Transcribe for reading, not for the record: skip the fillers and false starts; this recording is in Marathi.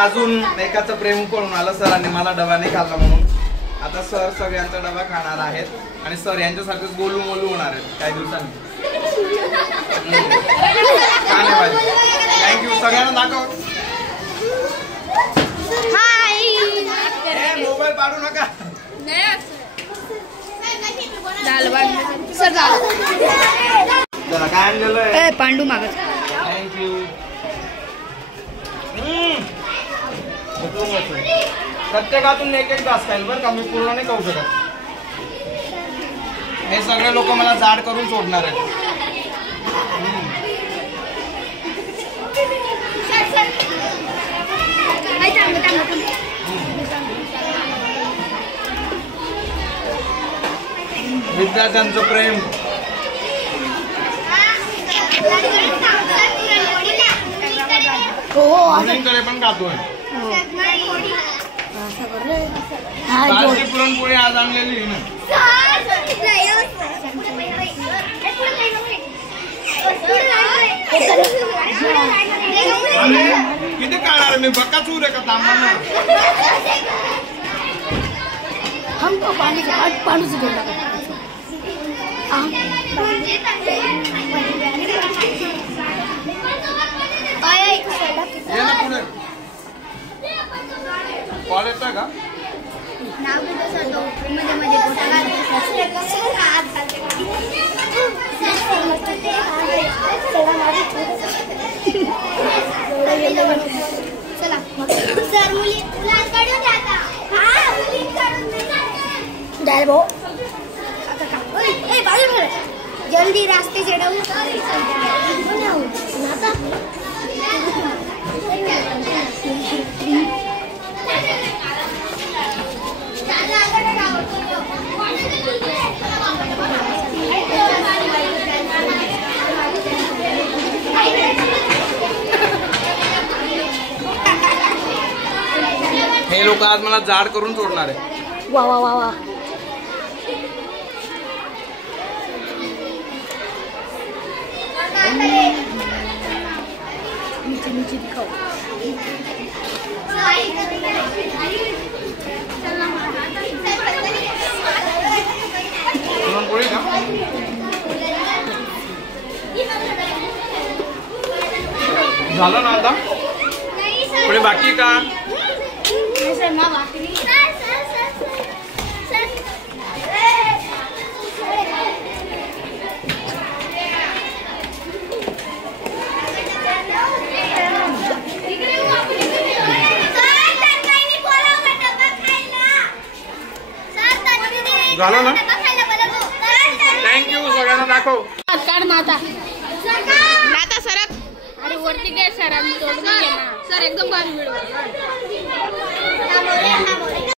अजून एकाचं प्रेम कळून आलं सरांनी मला डबा नाही खाल्ला म्हणून. आता सर सगळ्यांचा डबा खाणार आहेत आणि सर यांच्यासारखंच गोलू मोलू होणार आहेत काही दिवसांनी. थँक्यू सगळ्यांना दाखव. मोबाईल पाडू नका. काय आणलेलं पांडू मागत. थँक्यू. प्रत्येकातून एक एक घास खाईल बरं का, मी पूर्ण नाही खाऊ शकत. हे सगळे लोक मला जाड करून सोडणार आहेत. विद्यार्थ्यांचं प्रेम मुलींकडे पण खातोय. कालची पुरणपोळी आज आणलेली ना. किती काढणार मी बक्का चूर आहे का तांबा. हमको पानी से हट पानी से जोड़ना करता कॉल येतोय का. जल्दी रास्ते से हे लोक आज मला जाड करून सोडणार आहे. वा वा वा वा. नीचे दिखाओ. पुरणपोळी का झालं ना आता. पुढे बाकी का. झालं ना. थँक्यू सगळ्यांना दाखव. काढ नाता नाता सरक. अरे वरती काय सर आम्ही तोडून घे ना सर एकदम भारी व्हिडिओ.